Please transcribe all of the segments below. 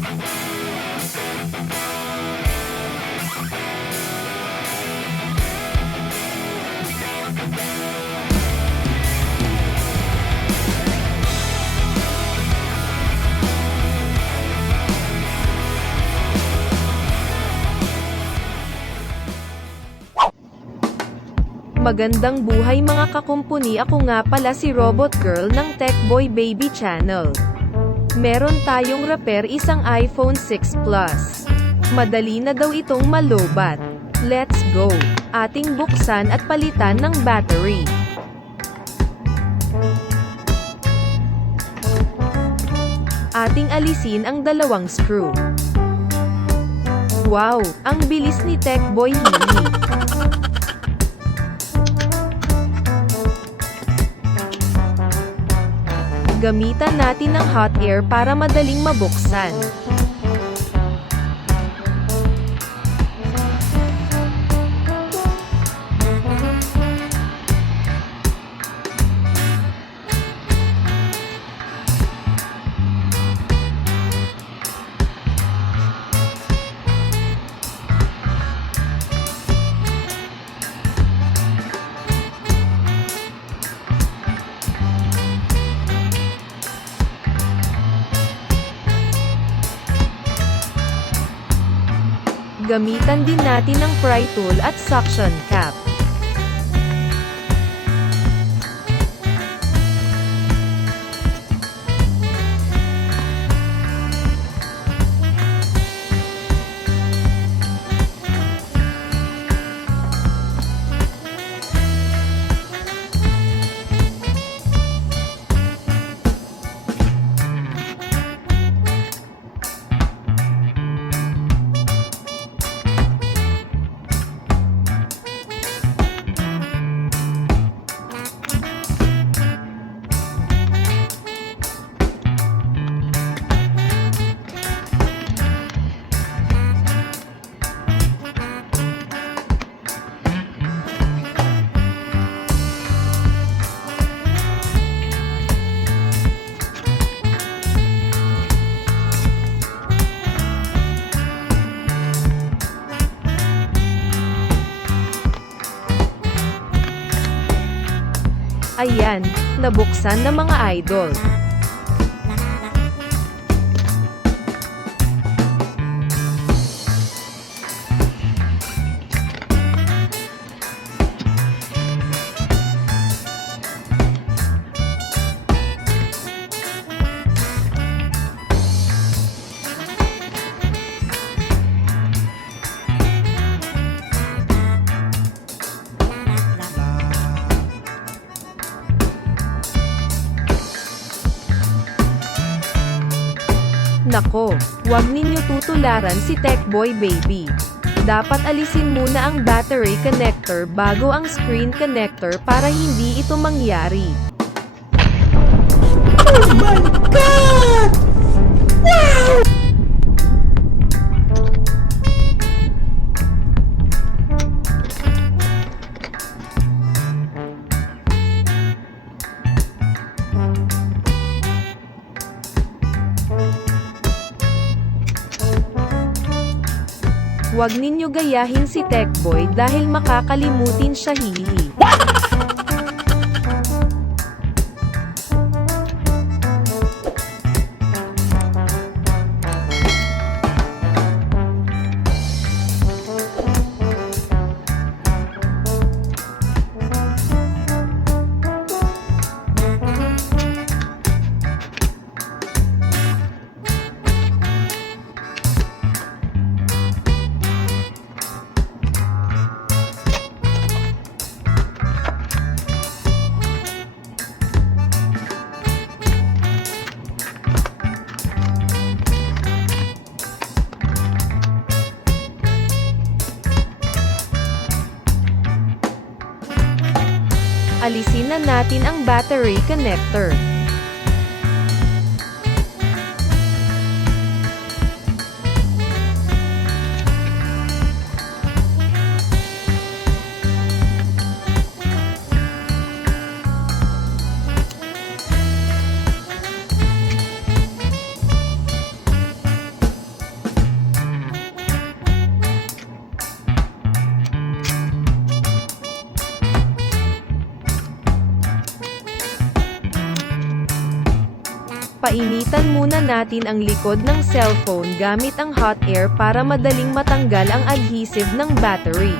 Magandang buhay mga kakumpuni, ako nga pala si Robot Girl ng TECHBOY BABY channel. Meron tayong repair isang iPhone 6 Plus. Madali na daw itong malobat. Let's go! Ating buksan at palitan ng battery. Ating alisin ang dalawang screw. Wow! Ang bilis ni TECHBOY Hihi. Gamitan natin ng hot air para madaling mabuksan. Gamitan din natin ng pry tool at suction cap. Ayan, nabuksan na mga idol. Nako, wag ninyo tutularan si TECHBOY Baby. Dapat alisin muna ang battery connector bago ang screen connector para hindi ito mangyari. Oh my God! Wow! Huwag ninyo gayahin si TECHBOY dahil makakalimutin siya hihi. Alisin na natin ang battery connector. Painitan muna natin ang likod ng cellphone gamit ang hot air para madaling matanggal ang adhesive ng battery.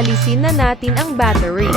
Alisin na natin ang battery.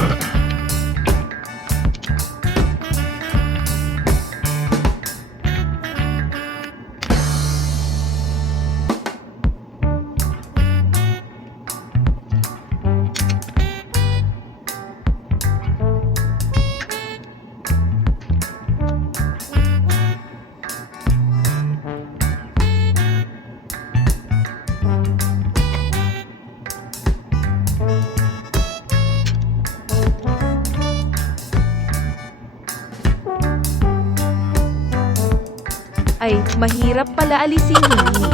Ay, mahirap pala alisin hindi.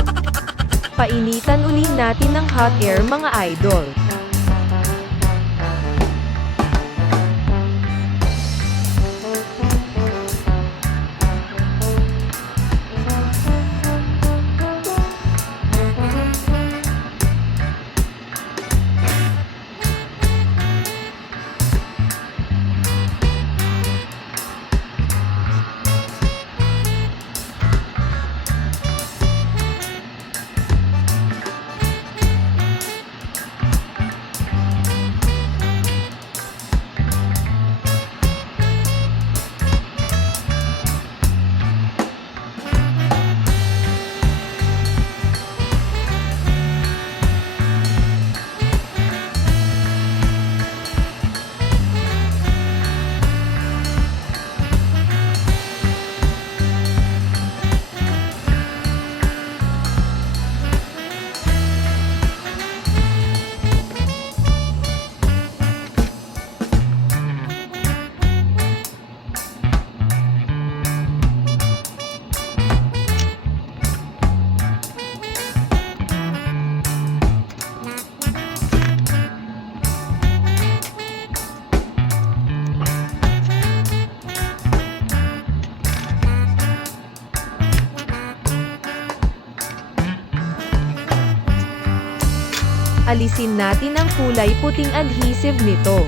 Painitan uli natin ng hot air mga idol. Alisin natin ang kulay puting adhesive nito.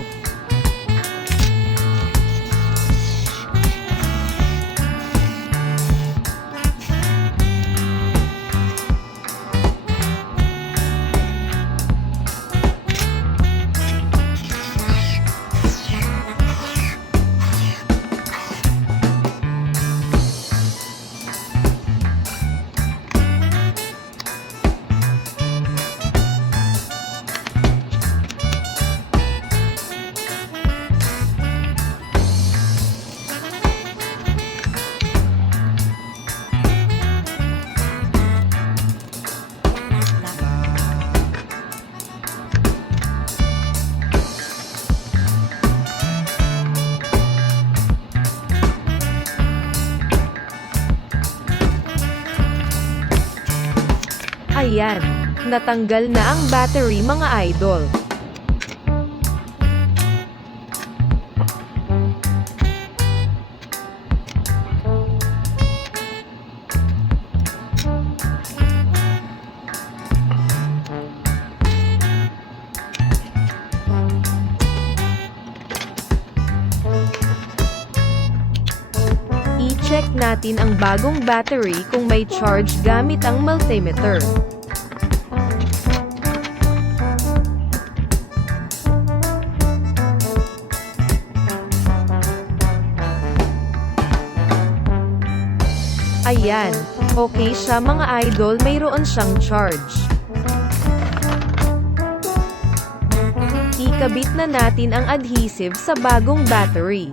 Ayan, natanggal na ang battery mga idol. I-check natin ang bagong battery kung may charge gamit ang multimeter. Ayan, Okay siya mga idol, mayroon siyang charge. Ikabit na natin ang adhesive sa bagong battery.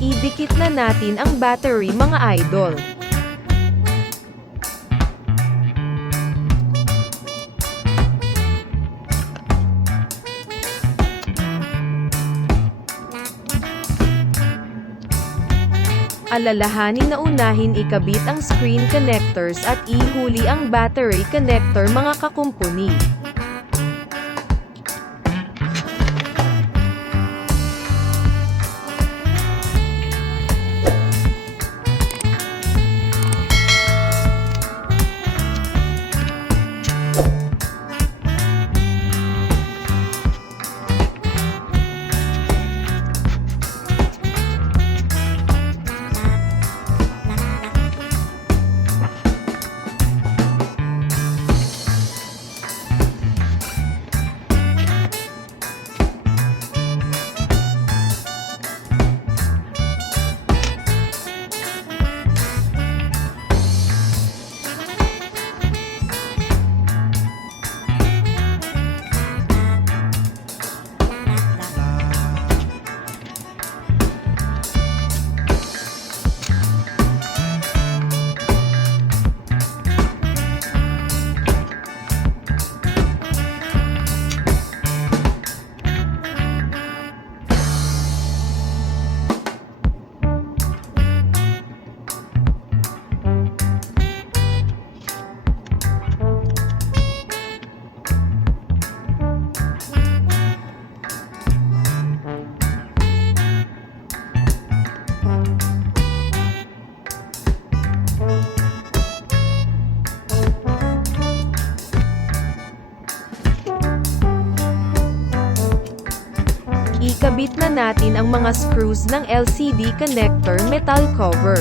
Idikit na natin ang battery mga idol. Alalahanin na unahin ikabit ang screen connectors at ihuli ang battery connector mga kakumpuni. Ikabit na natin ang mga screws ng LCD connector metal cover.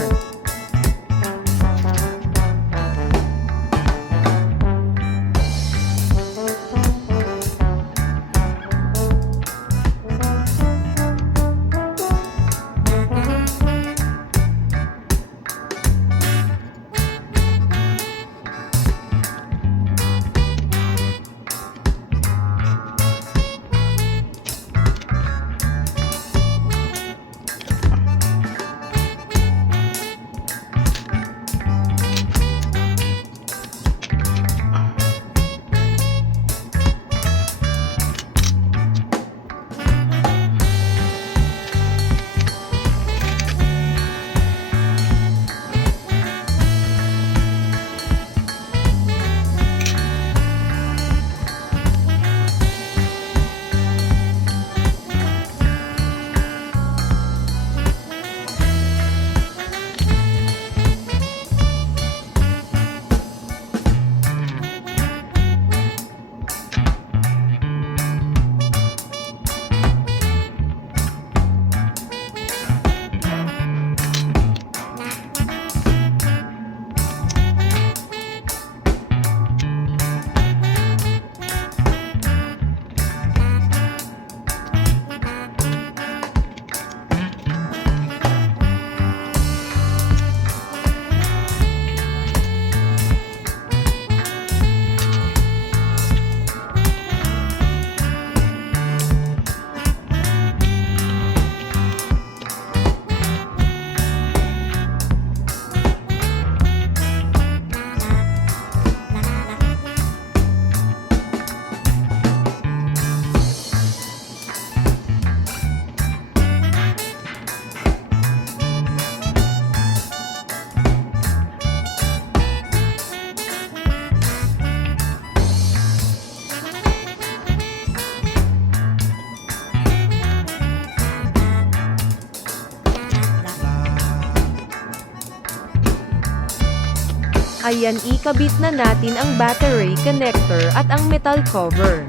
Ayan, ikabit na natin ang battery connector at ang metal cover.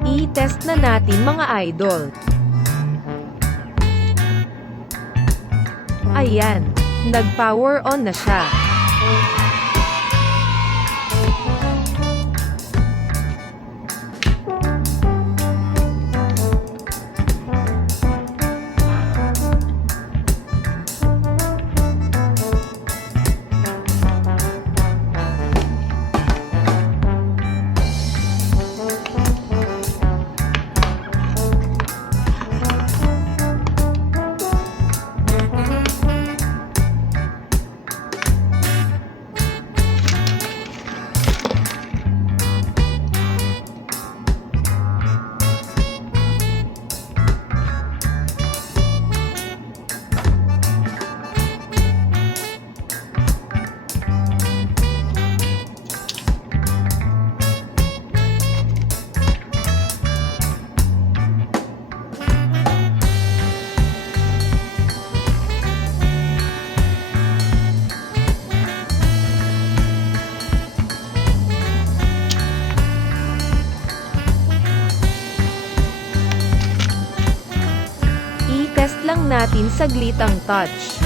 I-test na natin mga idol. Ayan, nag-power on na siya. I-test lang natin saglit ang touch.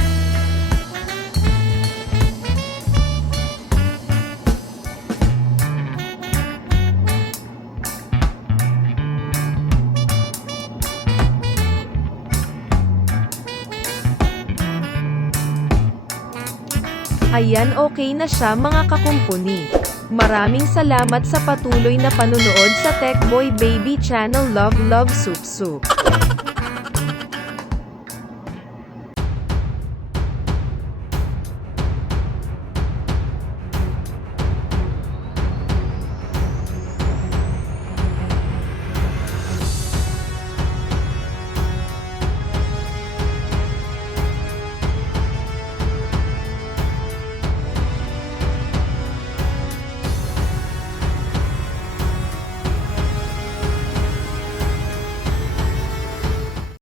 Ayan, okay na siya mga kakumpuni. Maraming salamat sa patuloy na panunood sa TECHBOY Baby Channel. Love, love, soup, soup.